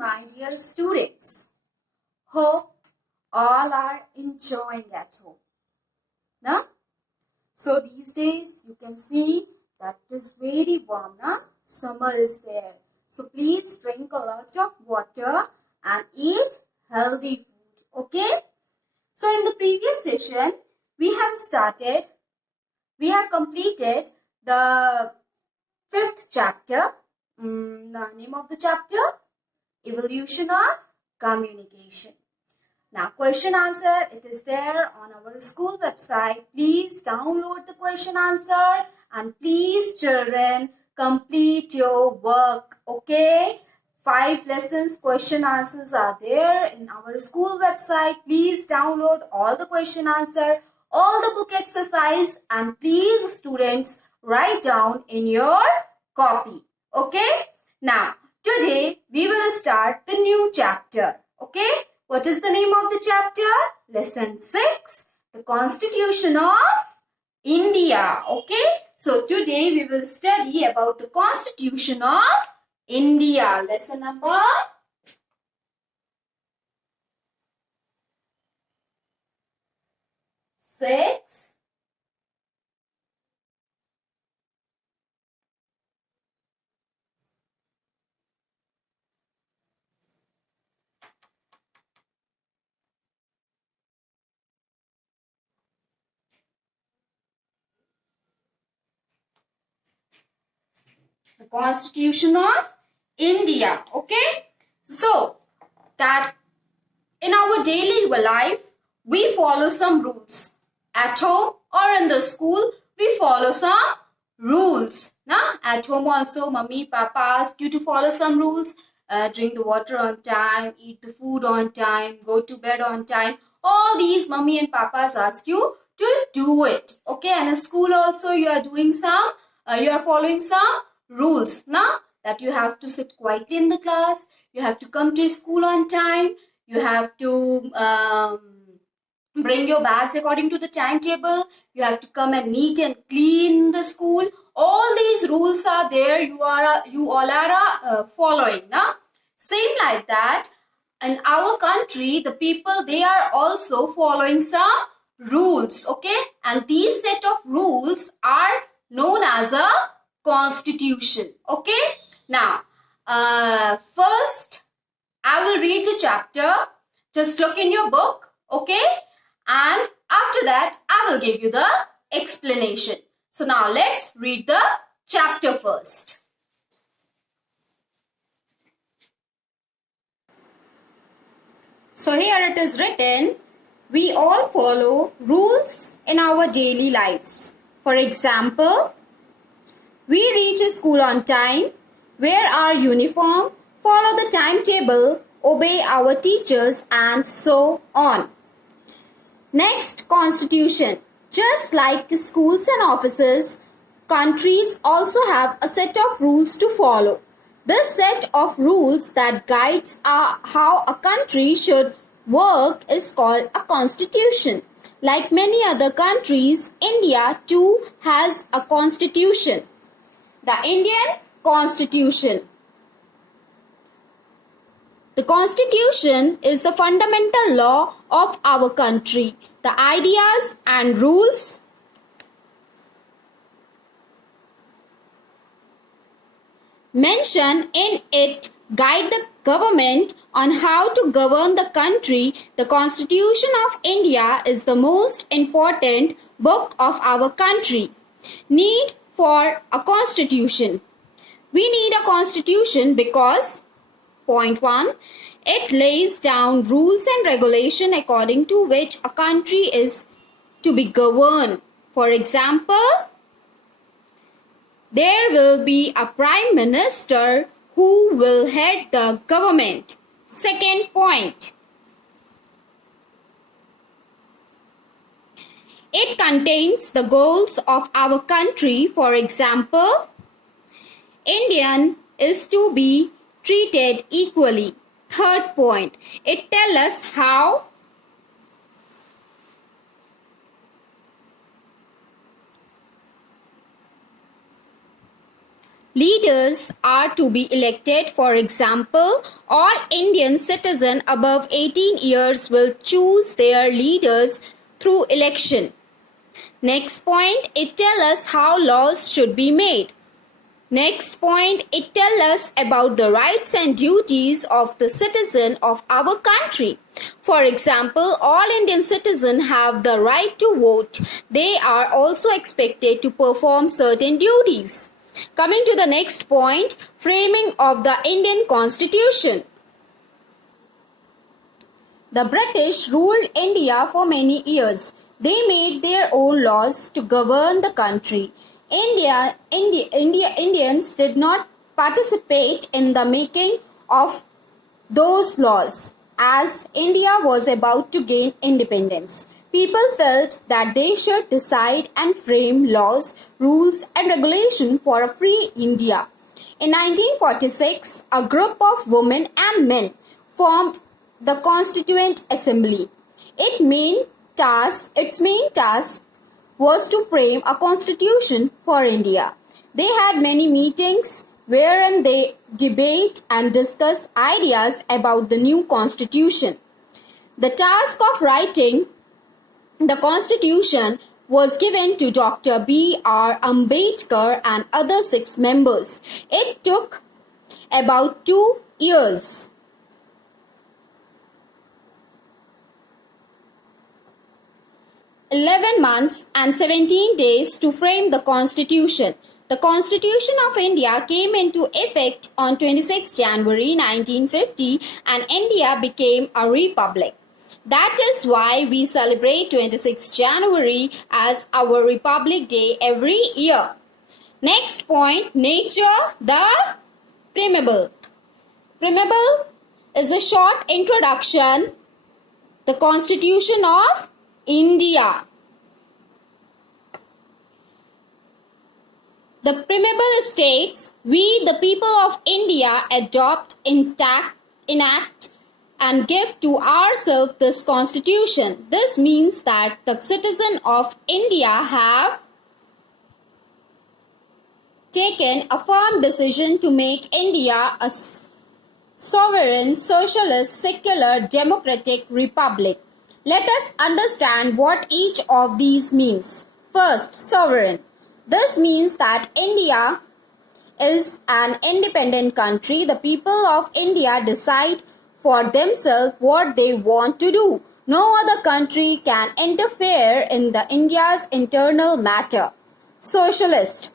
my dear students. Hope all are enjoying at home. Na? So these days you can see that it is very warm. Na? Summer is there. So please drink a lot of water and eat healthy food. Okay? So in the previous session, we have completed the 5th chapter. The name of the chapter? Evolution of Communication. Now, question answer, it is there on our school website. Please download the question answer and please, children, complete your work. Okay? 5 lessons question answers are there in our school website. Please download all the question answer, all the book exercise, and please, students, write down in your copy. Okay? Now, today we will start the new chapter. Okay? What is the name of the chapter? Lesson 6, the Constitution of India. Okay? So today we will study about the Constitution of India. Lesson number 6. The Constitution of India. Okay? So, that in our daily life, we follow some rules. At home or in the school, we follow some rules. Now, at home also, mommy, papa ask you to follow some rules. Drink the water on time, eat the food on time, go to bed on time. All these mommy and papas ask you to do it. Okay, and in school also you are doing some, you are following some rules. Now, that you have to sit quietly in the class, you have to come to school on time, you have to bring your bags according to the timetable, you have to come and neat and clean the school. All these rules are there, you all are following. Now, same like that, in our country, the people, they are also following some rules. Okay, and these set of rules are known as a constitution. Okay, now first I will read the chapter. Just look in your book. Okay, and after that I will give you the explanation. So now let's read the chapter first. So here it is written, we all follow rules in our daily lives. For example, we reach school on time, wear our uniform, follow the timetable, obey our teachers, and so on. Next, Constitution. Just like schools and offices, countries also have a set of rules to follow. This set of rules that guides how a country should work is called a constitution. Like many other countries, India too has a constitution. The Indian Constitution. The Constitution is the fundamental law of our country. The ideas and rules mentioned in it guide the government on how to govern the country. The Constitution of India is the most important book of our country. Need for a constitution. We need a constitution because, point 1, it lays down rules and regulation according to which a country is to be governed. For example, there will be a prime minister who will head the government. Second point, it contains the goals of our country. For example, Indian is to be treated equally. Third point, it tells us how Leaders are to be elected. For example, all Indian citizens above 18 years will choose their leaders through election. Next point, it tells us how laws should be made. Next point, it tells us about the rights and duties of the citizen of our country. For example, all Indian citizens have the right to vote. They are also expected to perform certain duties. Coming to the next point, framing of the Indian Constitution. The British ruled India for many years. They made their own laws to govern the country. Indians did not participate in the making of those laws as India was about to gain independence. People felt that they should decide and frame laws, rules and regulations for a free India. In 1946, a group of women and men formed the Constituent Assembly. Its main task was to frame a constitution for India. They had many meetings wherein they debate and discuss ideas about the new constitution. The task of writing the constitution was given to Dr. B.R. Ambedkar and other 6 members. It took about 2 years. 11 months and 17 days to frame the constitution. The Constitution of India came into effect on 26 January 1950 and India became a republic. That is why we celebrate 26 January as our Republic Day every year. Next point, nature, the preamble. Preamble is a short introduction, the Constitution of India. The preamble states, we the people of India adopt, enact and give to ourselves this constitution. This means that the citizens of India have taken a firm decision to make India a sovereign, socialist, secular, democratic republic. Let us understand what each of these means. First, sovereign. This means that India is an independent country. The people of India decide for themselves what they want to do. No other country can interfere in the India's internal matter. Socialist.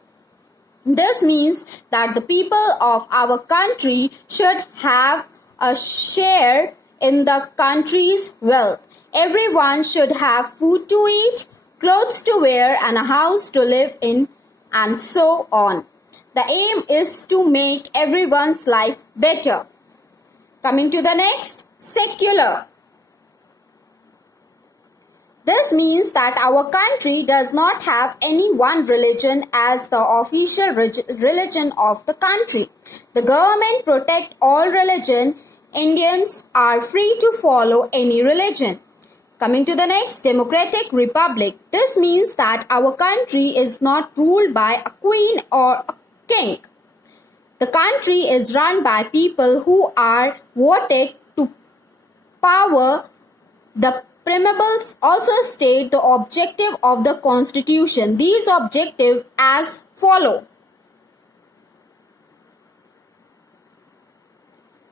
This means that the people of our country should have a share in the country's wealth. Everyone should have food to eat, clothes to wear and a house to live in, and so on. The aim is to make everyone's life better. Coming to the next, secular. This means that our country does not have any one religion as the official religion of the country. The government protects all religion. Indians are free to follow any religion. Coming to the next, democratic republic. This means that our country is not ruled by a queen or a king. The country is run by people who are voted to power. The preambles also state the objective of the constitution. These objectives as follow.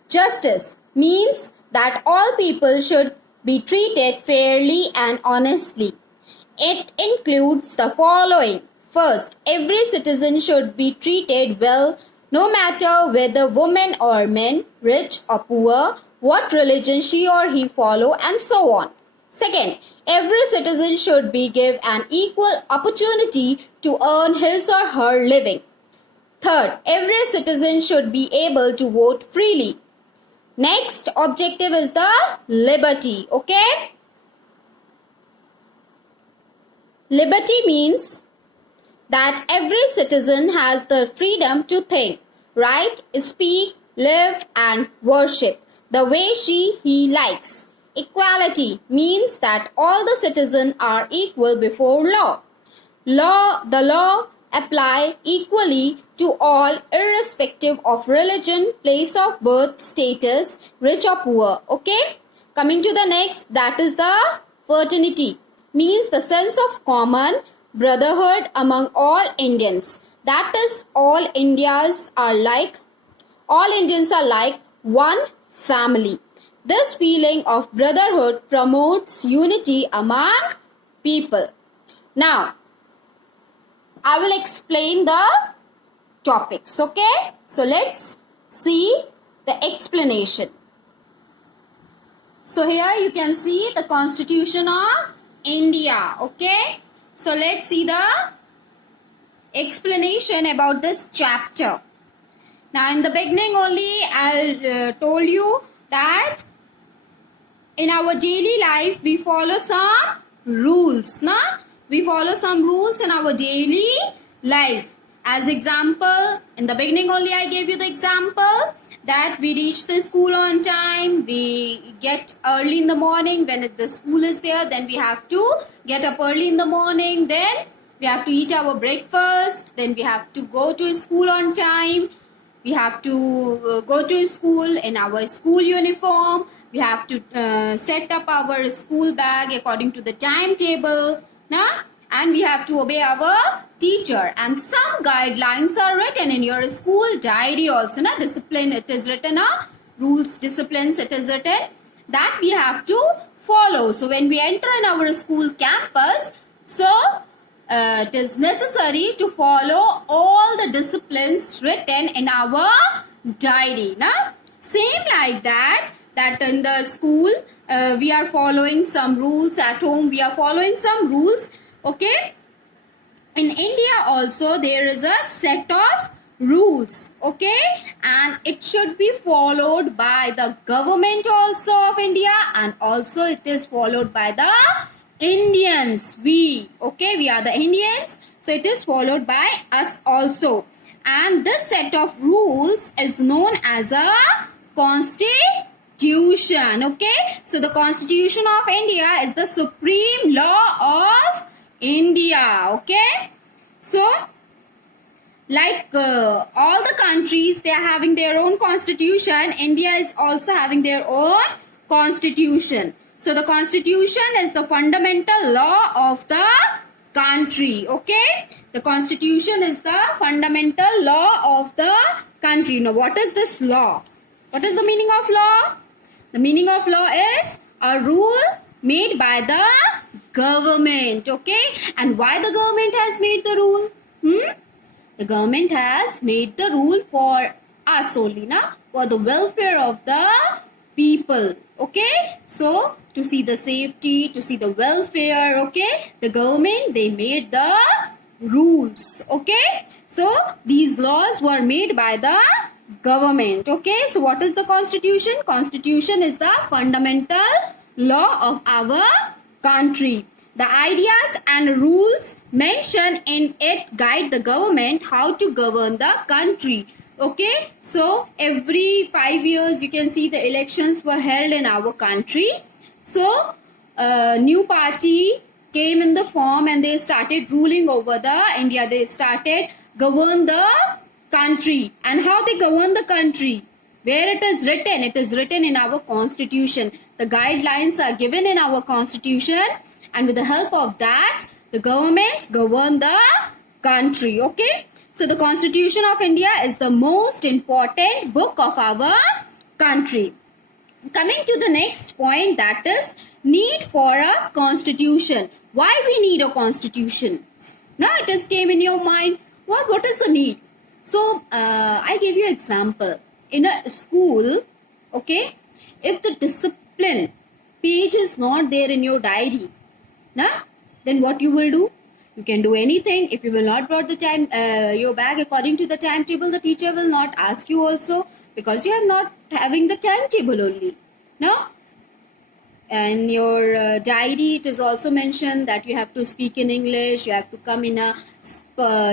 Justice means that all people should be treated fairly and honestly. It includes the following. First, every citizen should be treated well, no matter whether woman or man, rich or poor, what religion she or he follow, and so on. Second, every citizen should be given an equal opportunity to earn his or her living. Third, every citizen should be able to vote freely. Next objective is the liberty. Okay? Liberty means that every citizen has the freedom to think, write, speak, live and worship the way he likes. Equality means that all the citizens are equal before law. The law apply equally to all irrespective of religion, place of birth, status, rich or poor. Okay? Coming to the next, that is the fraternity. Means the sense of common brotherhood among all Indians. That is all Indians are like one family. This feeling of brotherhood promotes unity among people. Now, I will explain the topics, okay? So, let's see the explanation. So, here you can see the Constitution of India, okay? So, let's see the explanation about this chapter. Now, in the beginning only, I told you that in our daily life, we follow some rules. We follow some rules in our daily life. As example, in the beginning only, I gave you the example that we reach the school on time. We get early in the morning. When the school is there, then we have to get up early in the morning. Then we have to eat our breakfast. Then we have to go to school on time. We have to go to school in our school uniform. We have to set up our school bag according to the timetable. And we have to obey our teacher. And some guidelines are written in your school diary also. Discipline, it is written. Rules, disciplines, it is written that we have to follow. So when we enter in our school campus, so it is necessary to follow all the disciplines written in our diary. Same like that in the school we are following some rules. At home we are following some rules. Okay. In India also there is a set of rules. Okay. And it should be followed by the government also of India, and also it is followed by the Indians. We are the Indians, so it is followed by us also. And this set of rules is known as a constitution. Okay, so the Constitution of India is the supreme law of India. Okay, so like all the countries, they are having their own constitution. India is also having their own constitution. So the Constitution is the fundamental law of the country. Okay, the Constitution is the fundamental law of the country. Now, what is this law? What is the meaning of law? The meaning of law is a rule made by the government. Okay, and why the government has made the rule? The government has made the rule for us only, for the welfare of the people. Okay, so to see the safety, to see the welfare. Okay, the government, they made the rules. Okay, so these laws were made by the government. Okay, so what is the Constitution? Constitution is the fundamental law of our country. The ideas and rules mentioned in it guide the government how to govern the country. Okay, so every 5 years you can see the elections were held in our country. So a new party came in the form and they started ruling over the India. They started govern the country. And how they govern the country? Where it is written in our Constitution. The guidelines are given in our Constitution, and with the help of that, the government govern the country. Okay, so the Constitution of India is the most important book of our country. Coming to the next point, that is need for a constitution. Why we need a constitution? Now it has came in your mind. What is the need? So I give you an example. In a school, okay, if the discipline page is not there in your diary, then what you will do? You can do anything. If you will not brought the time your bag according to the timetable, the teacher will not ask you also, because you are not having the timetable only. Now, in your diary, it is also mentioned that you have to speak in English, you have to come in a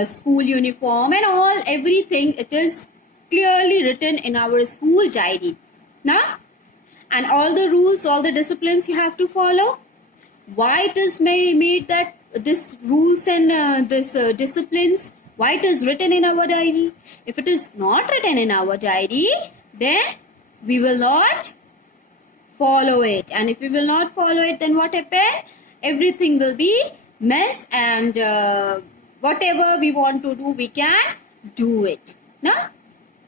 school uniform and everything. It is clearly written in our school diary. And all the rules, all the disciplines you have to follow. Why it is made that this rules and this disciplines, why it is written in our diary. If it is not written in our diary, then we will not follow it. And if we will not follow it, then what happen? Everything will be mess, and whatever we want to do, we can do it. No?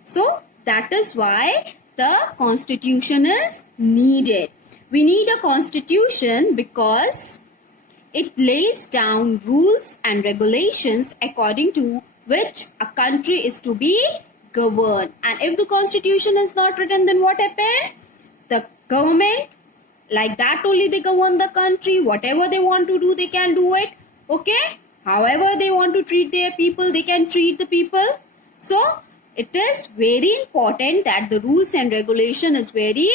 So that is why the constitution is needed. We need a constitution because it lays down rules and regulations according to which a country is to be governed. And if the constitution is not written, then what happens? The government, like that only they govern the country. Whatever they want to do, they can do it. Okay? However they want to treat their people, they can treat the people. So it is very important that the rules and regulation is very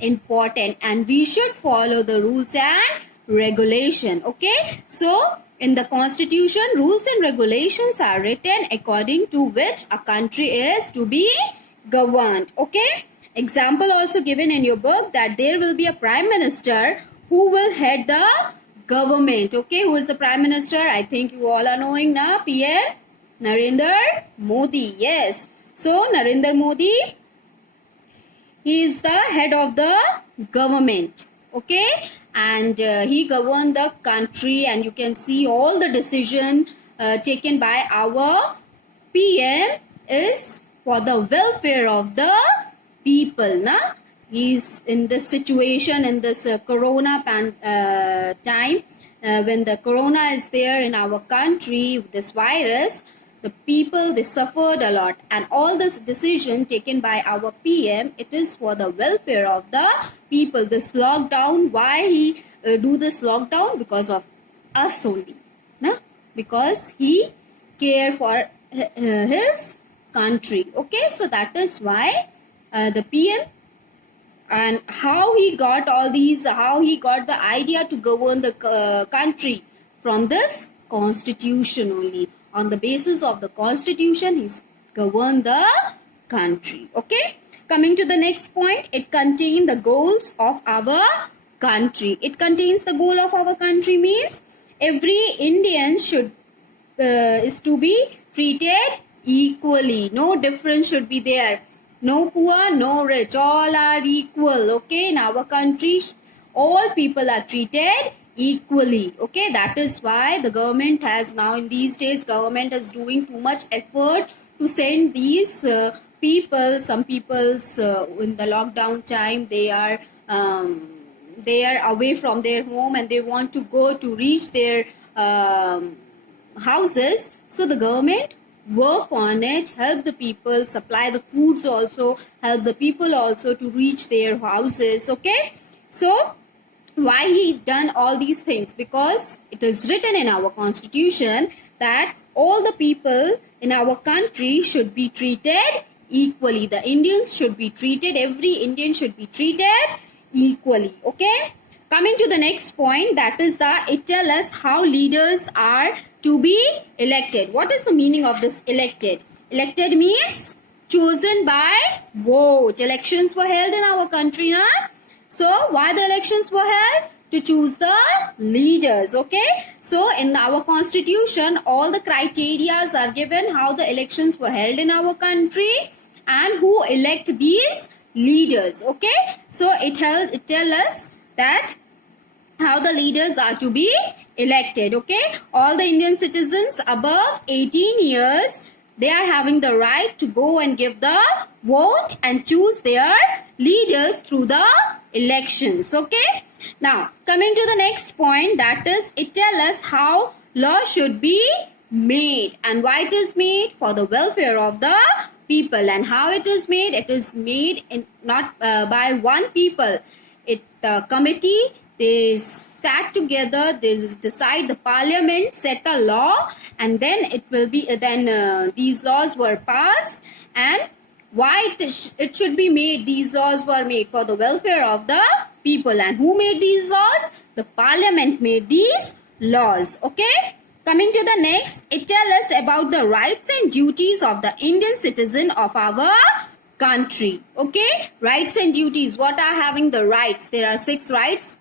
important, and we should follow the rules and regulation. Okay, so in the constitution, rules and regulations are written according to which a country is to be governed. Okay, example also given in your book that there will be a prime minister who will head the government. Okay, who is the prime minister? I think you all are knowing now. PM Narendra Modi. Yes, so Narendra Modi, he is the head of the government. Okay, and he governed the country, and you can see all the decision taken by our PM is for the welfare of the people. Na? He's in this situation, in this corona time, when the corona is there in our country, this virus, the people, they suffered a lot, and all this decision taken by our PM, it is for the welfare of the people. This lockdown, why he do this lockdown? Because of us only, na? Because he care for his country. Okay, so that is why the PM, and how he got all these, how he got the idea to govern the country from this constitution only. On the basis of the constitution, he's governed the country. Okay. Coming to the next point, it contains the goals of our country. It contains the goal of our country means every Indian should is to be treated equally. No difference should be there. No poor, no rich. All are equal. Okay. In our country, all people are treated equally. Okay, that is why the government has now, in these days, government is doing too much effort to send these people, some people's in the lockdown time, they are away from their home and they want to go to reach their houses. So the government work on it, help the people, supply the foods also, help the people also to reach their houses. Okay, so why he done all these things? Because it is written in our constitution that all the people in our country should be treated equally. The Indians should be treated, every Indian should be treated equally. Okay, coming to the next point, that is it tells us how leaders are to be elected. What is the meaning of this elected? Elected means chosen by vote. Elections were held in our country now. So, why the elections were held? To choose the leaders. Okay. So, in our constitution, all the criterias are given how the elections were held in our country and who elect these leaders. Okay. So, it tells us that how the leaders are to be elected. Okay. All the Indian citizens above 18 years, they are having the right to go and give the vote and choose their leaders through the elections. Okay. Now, coming to the next point, that is, it tells us how law should be made and why it is made for the welfare of the people. And how it is made in not by one people. The committee, they sat together, they decide, the parliament set a law, and then it will be these laws were passed. And why it should be made, these laws were made for the welfare of the people. And who made these laws? The parliament made these laws. Okay. Coming to the next, it tells us about the rights and duties of the Indian citizen of our country. Okay. Rights and duties. What are having the rights? There are 6 rights.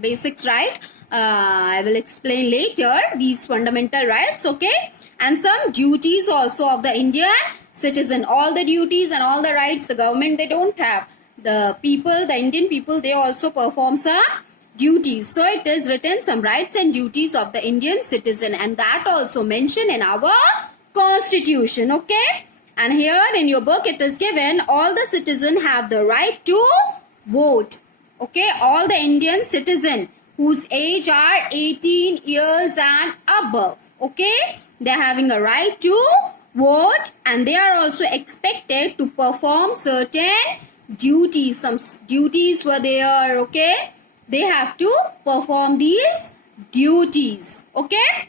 Basic right. I will explain later these fundamental rights. Okay. and some duties also of the Indian citizen. All the duties and all the rights the government they don't have. The people, the Indian people, they also perform some duties. So it is written some rights and duties of the Indian citizen, and that also mentioned in our constitution. Okay, and here in your book it is given all the citizens have the right to vote. Okay, all the Indian citizen whose age are 18 years and above. Okay, they are having a right to vote, and they are also expected to perform certain duties. Some duties were there. Okay, they have to perform these duties. Okay.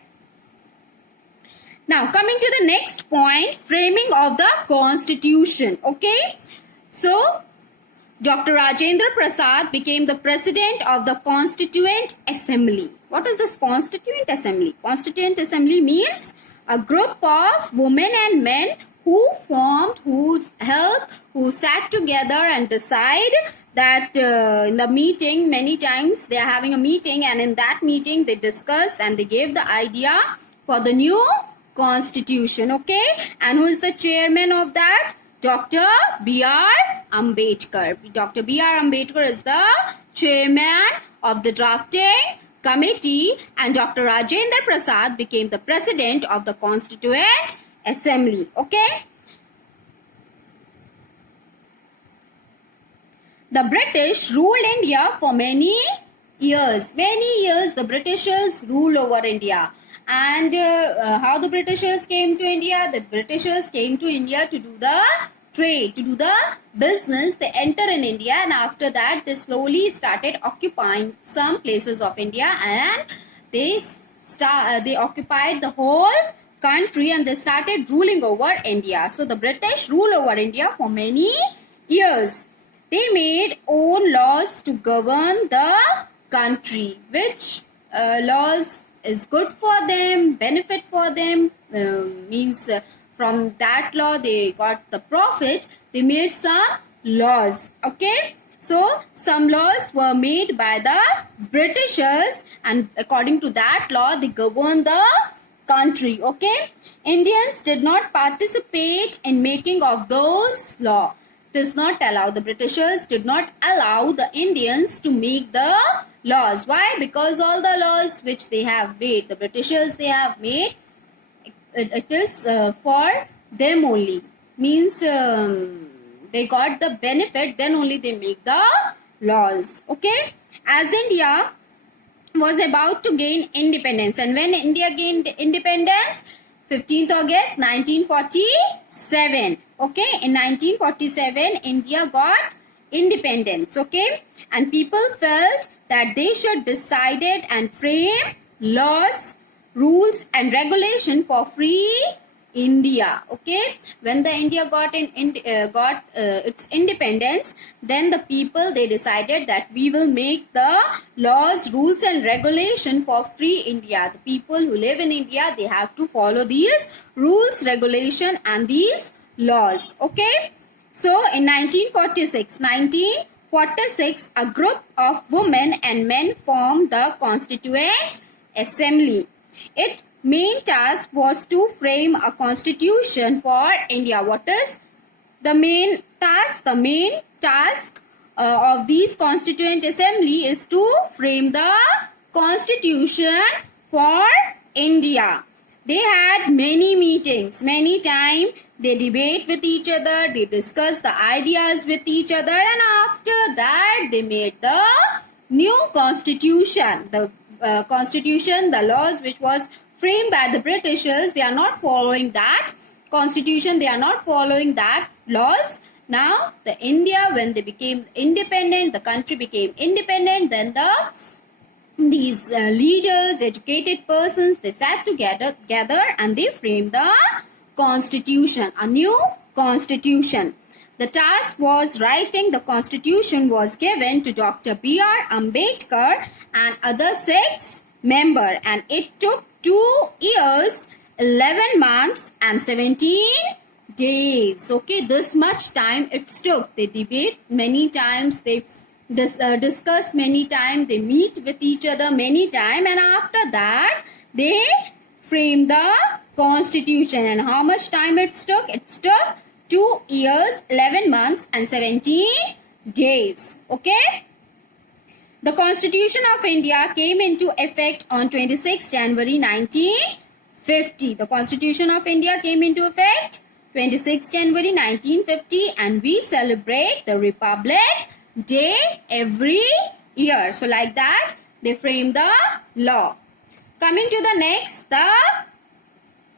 Now coming to the next point, framing of the constitution. Okay, so Dr. Rajendra Prasad became the president of the Constituent Assembly. What is this Constituent Assembly? Constituent Assembly means a group of women and men who formed, who sat together and decide that in the meeting, many times they are having a meeting, and in that meeting they discuss and they gave the idea for the new constitution. Okay, and who is the chairman of that? Dr. B.R. Ambedkar. Dr. B.R. Ambedkar is the chairman of the drafting committee, and Dr. Rajendra Prasad became the president of the Constituent Assembly. Okay. The British ruled India for many years. Many years the Britishers ruled over India. And how the Britishers came to India? The Britishers came to India to do the trade, to do the business. They enter in India, and after that they slowly started occupying some places of India, and they occupied the whole country, and they started ruling over India. So the British ruled over India for many years. They made own laws to govern the country, which laws is good for them, benefit for them, means from that law they got the profit. They made some laws. Okay, so some laws were made by the Britishers, and according to that law they governed the country. Okay, Indians did not participate in making of those laws. Does not allow, the Britishers did not allow the Indians to make the laws. Why? Because all the laws which they have made, the Britishers they have made, it is for them only. Means they got the benefit, then only they make the laws. Okay. As India was about to gain independence, and when India gained independence, 15th August 1947. Okay, in 1947 India got independence. Okay, and people felt that they should decide it and frame laws, rules and regulation for free India. Okay, when the India got its independence, then the people they decided that we will make the laws, rules and regulation for free India. The people who live in India, they have to follow these rules, regulation and these laws. Okay, so in 1946, a group of women and men formed the Constituent Assembly. Its main task was to frame a constitution for India. What is the main task? The main task of these Constituent Assembly is to frame the constitution for India. They had many meetings, many times. They debate with each other, they discuss the ideas with each other, and after that they made the new constitution. The constitution, the laws which was framed by the Britishers, they are not following that constitution, they are not following that laws. Now the India, when they became independent, the country became independent, then these leaders, educated persons, they sat together and they framed the constitution, a new constitution. The task was writing the constitution was given to Dr. B.R. Ambedkar and other 6 members, and it took 2 years, 11 months and 17 days. Okay, this much time it took. They debate many times, they discuss many times, they meet with each other many times, and after that they frame the constitution. And how much time it took? It took 2 years, 11 months and 17 days. Okay. The Constitution of India came into effect on 26 January 1950. The Constitution of India came into effect 26 January 1950 and we celebrate the Republic Day every year. So like that, they framed the law. Coming to the next, the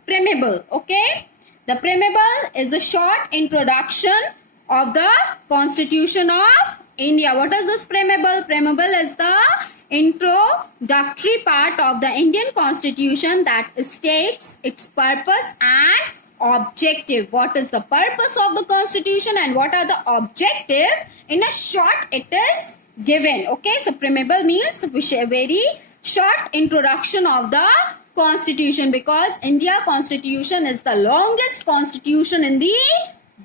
preamble. Okay. The preamble is a short introduction of the Constitution of India. What is this preamble? Preamble is the introductory part of the Indian Constitution that states its purpose and objective. What is the purpose of the Constitution and what are the objective? In a short, it is given. Okay, so preamble means a very short introduction of the Constitution, because India Constitution is the longest constitution in the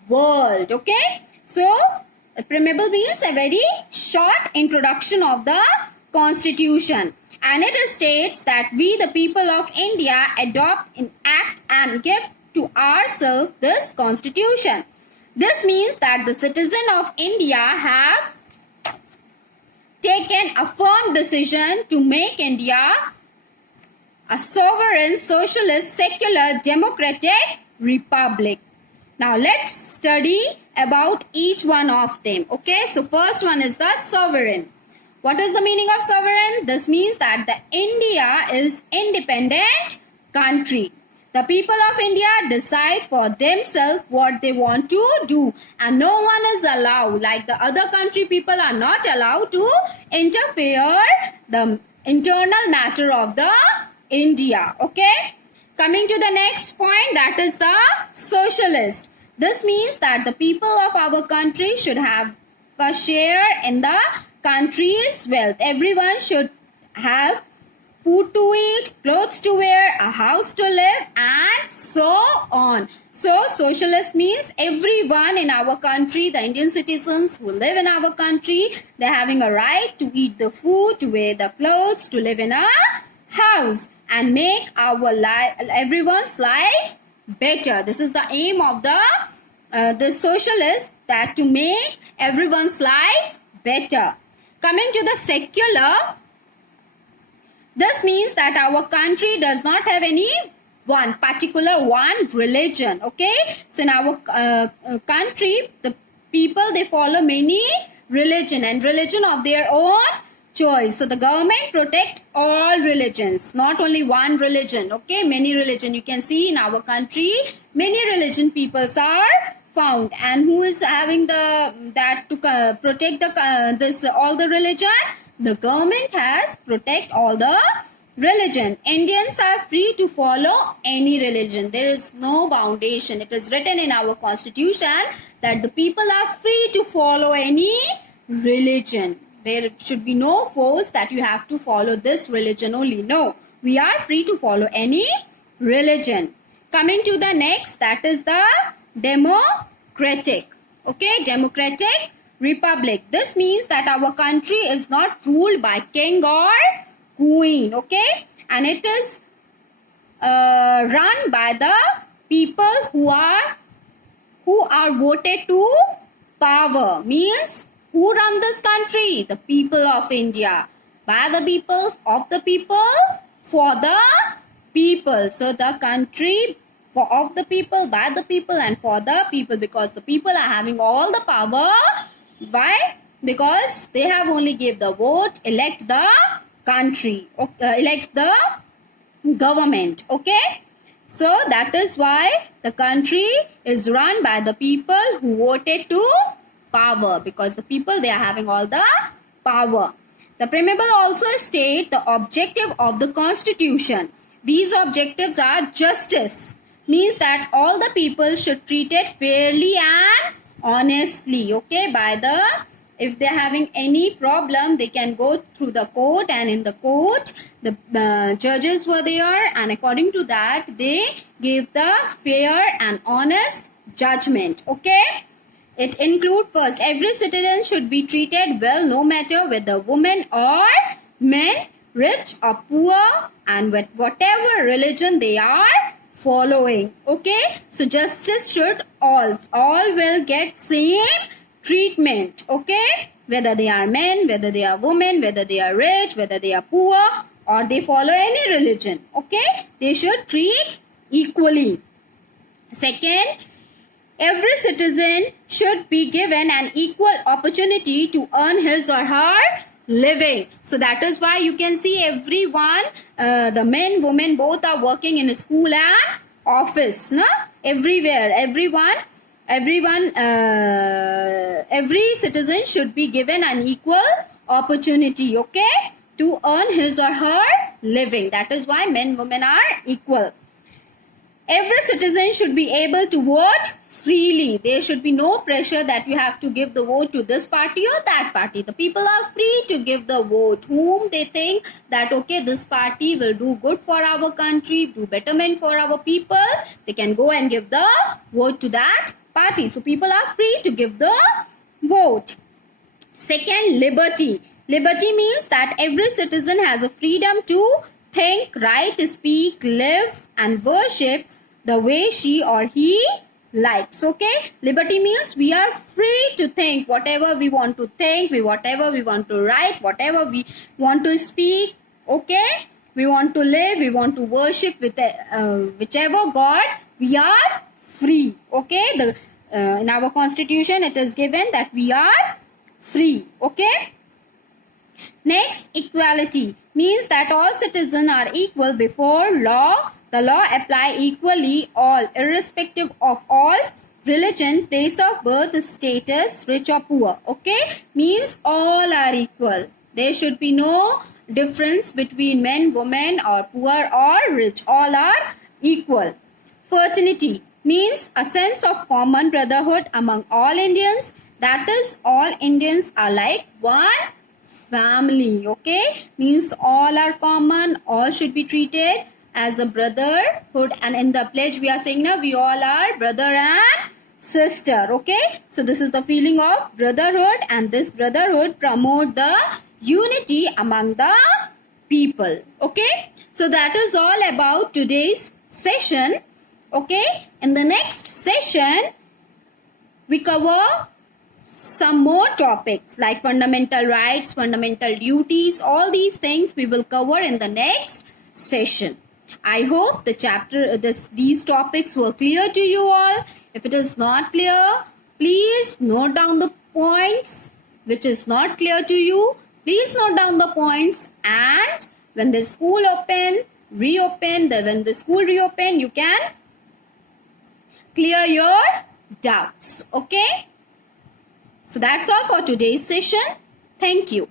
world. Okay, so the preamble means a very short introduction of the Constitution, and it states that we the people of India adopt, enact and give to ourselves this Constitution. This means that the citizen of India have taken a firm decision to make India a sovereign, socialist, secular, democratic republic. Now let's study about each one of them. Okay, so first one is the sovereign. What is the meaning of sovereign? This means that the India is independent country. The people of India decide for themselves what they want to do, and no one is allowed, like the other country people are not allowed to interfere the internal matter of the India. Okay. Coming to the next point, that is the socialist. This means that the people of our country should have a share in the country's wealth. Everyone should have food to eat, clothes to wear, a house to live, and so on. So, socialist means everyone in our country, the Indian citizens who live in our country, they're having a right to eat the food, to wear the clothes, to live in a house, and make our life, everyone's life better. This is the aim of the socialist, that to make everyone's life better. Coming to the secular, this means that our country does not have any one religion. Okay, so in our country, the people, they follow many religion and religion of their own choice. So the government protect all religions, not only one religion. Okay, many religion. You can see in our country, many religion peoples are found, and who is having that to protect all the religion? The government has protect all the religion. Indians are free to follow any religion. There is no foundation. It is written in our constitution that the people are free to follow any religion. There should be no force that you have to follow this religion only. No, we are free to follow any religion. Coming to the next, that is the democratic. Okay, democratic republic. This means that our country is not ruled by king or queen. Okay, and it is run by the people who are voted to power. Means who run this country? The people of India. By the people, of the people, for the people. So the country of the people, by the people, and for the people, because the people are having all the power. Why? Because they have only give the vote, elect the country, elect the government. Okay, so that is why the country is run by the people who voted to power, because the people, they are having all the power. The preamble also states the objective of the constitution. These objectives are justice, means that all the people should treat it fairly and honestly. Okay, if they're having any problem, they can go through the court, and in the court the judges were there, and according to that they gave the fair and honest judgment. Okay, it includes first, every citizen should be treated well, no matter whether women or men rich or poor, and with whatever religion they are following. Okay, so justice should all will get same treatment. Okay, whether they are men, whether they are women, whether they are rich, whether they are poor, or they follow any religion. Okay, they should treat equally. Second, every citizen should be given an equal opportunity to earn his or her living. So that is why you can see everyone, the men, women, both are working in a school and office. No? Everywhere, every citizen should be given an equal opportunity, okay, to earn his or her living. That is why men, women are equal. Every citizen should be able to vote freely. There should be no pressure that you have to give the vote to this party or that party. The people are free to give the vote whom they think that, okay, this party will do good for our country, do betterment for our people. They can go and give the vote to that party. So people are free to give the vote. Second, liberty. Liberty means that every citizen has a freedom to think, write, speak, live and worship the way she or he likes. Okay, liberty means we are free to think whatever we want to think, whatever we want to write, whatever we want to speak. Okay, we want to live, we want to worship with whichever God, we are free. Okay, in our constitution it is given that we are free. Okay, next, equality means that all citizens are equal before law. The law apply equally all, irrespective of all religion, place of birth, status, rich or poor. Okay, means all are equal. There should be no difference between men, women, or poor or rich. All are equal. Fraternity means a sense of common brotherhood among all Indians. That is, all Indians are like one family. Okay, means all are common, all should be treated as a brotherhood, and in the pledge we are saying now we all are brother and sister. Okay, so this is the feeling of brotherhood, and this brotherhood promote the unity among the people. Okay, so that is all about today's session. Okay, in the next session we cover some more topics like fundamental rights, fundamental duties. All these things we will cover in the next session. I hope these topics were clear to you all. If it is not clear, please note down the points which is not clear to you. Please note down the points, and when the school reopen, you can clear your doubts. Okay? So that's all for today's session. Thank you.